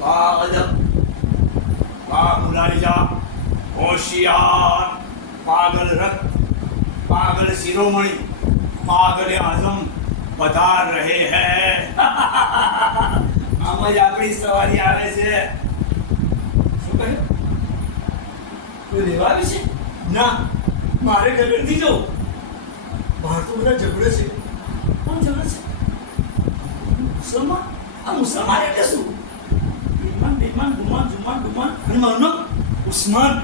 વાહ અદબ વાહ મુલારીજા હોશિયાર. પાગલ રથ પાગલ શિરોમણી. પાગલ આઝમ. પધાર રહે હૈ. આમ જ આપણી સવારી આવે છે. શું કહે? કોઈ લેવા વિશે ના. મારે ઘરે નથી જવું. બહાર તો બધા ઝઘડે છે. કોણ ઝઘડે છે? મુસલમાન? આ મુસલમાન એટલે શું? બેમાન ગુમાન જુમાન ગુમાન અને મારું ઉસ્માન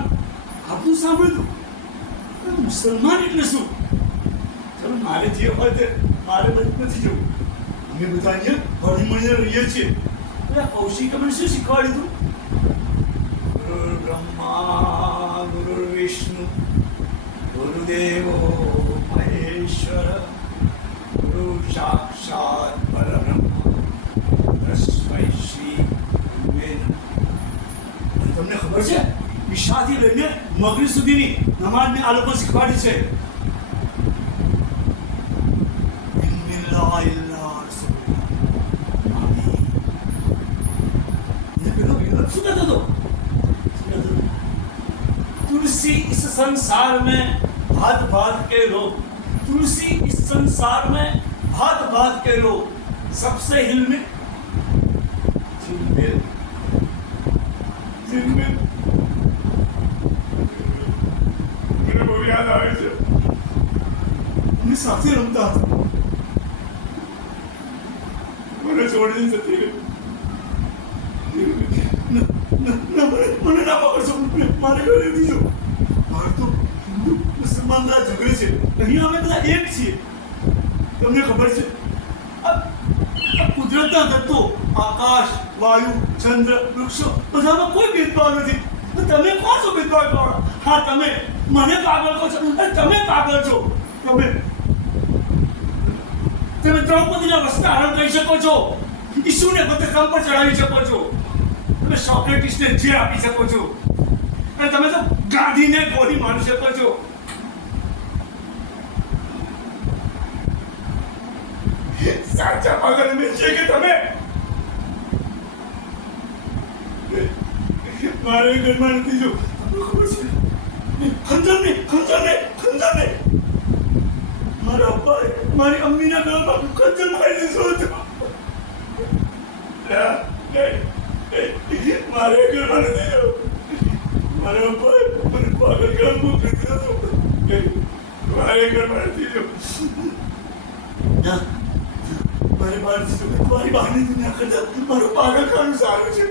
આપણું સાંભળ્યું હતું મુસલમાન એટલે શું ચલો મારે જે હોય તે અમે બધા અહીંયા ભણી મળીને રહીએ છીએ એટલે કૌશિકે મને શું શીખવાડ્યું હતું બ્રહ્મા ગુરુ વિષ્ણુ ગુરુદેવો મહેશ્વર ગુરુ સાક્ષાત છે ઈશાથી લઈને મગરી સુધીની નમાજને આ લોકો શીખવાડી છે ઇન્નિલ્લાહ ઇલ્લા રસૂલુલ્લાહ. આમીન. અને પેલો વિનોદ શું કહેતો હતો? શું કહેતો હતો? तुलसी इस संसार में भात भात के लोग तुलसी इस संसार में भात भात के लोग सबसे हिलमिल झिलमिल અમે સાથે રમતા હતા મને છોડીને જતી રહી મને ના પકડશો મારે ઘરે દીજો મારે તો હિન્દુ મુસલમાન બધા ઝઘડે છે અહીંયા અમે બધા એક છીએ તમને ખબર છે કુદરતના તત્વો આકાશ વાયુ ચંદ્ર વૃક્ષો બધામાં કોઈ ભેદભાવ નથી તમે કોણ છો ભેદભાવ હા તમે મને પાગલ કહો છો તમે પાગલ છો તમે તમે દ્રૌપદીના વસ્ત્રાહરણ કરી શકો છો, ઈસુને પથ્થરકામ પર ચડાવી શકો છો, તમે સોક્રેટિસને જે આપી શકો છો, અને તમે તો ગાંધીને ગોળી મારી શકો છો. સાચા પાગલ મેં છે કે તમે? મારે ઘરમાં નથી જો ખબર છે? ખંજર ને મારા અબ્બાએ મારી અમ્મીના ગળામાં ખંજર મારી દીધો હતો? મારે ઘરમાં નથી મારે અબ્બાએ મને પાગલ કામ મોકલી દીધો મારે ઘરમાં નથી મારે મારી બહારની દુનિયા કરતા મારું પાગલ ખાનું સારું છે.